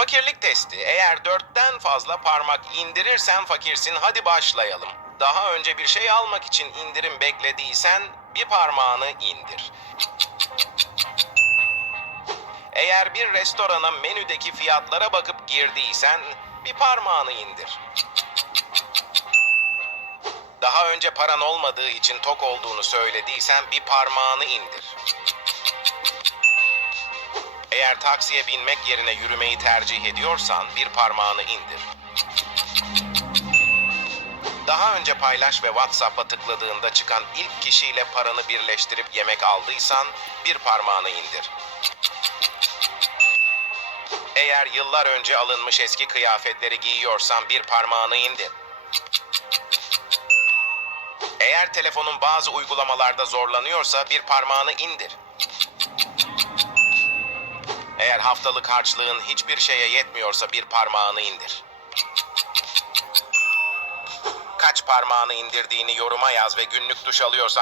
Fakirlik testi. Eğer dörtten fazla parmak indirirsen fakirsin. Hadi başlayalım. Daha önce bir şey almak için indirim beklediysen bir parmağını indir. Eğer bir restorana menüdeki fiyatlara bakıp girdiysen bir parmağını indir. Daha önce paran olmadığı için tok olduğunu söylediysen bir parmağını indir. Eğer taksiye binmek yerine yürümeyi tercih ediyorsan bir parmağını indir. Daha önce paylaş ve WhatsApp'a tıkladığında çıkan ilk kişiyle paranı birleştirip yemek aldıysan bir parmağını indir. Eğer yıllar önce alınmış eski kıyafetleri giyiyorsan bir parmağını indir. Eğer telefonun bazı uygulamalarda zorlanıyorsa bir parmağını indir. Eğer haftalık harçlığın hiçbir şeye yetmiyorsa bir parmağını indir. Kaç parmağını indirdiğini yoruma yaz ve günlük duş alıyorsan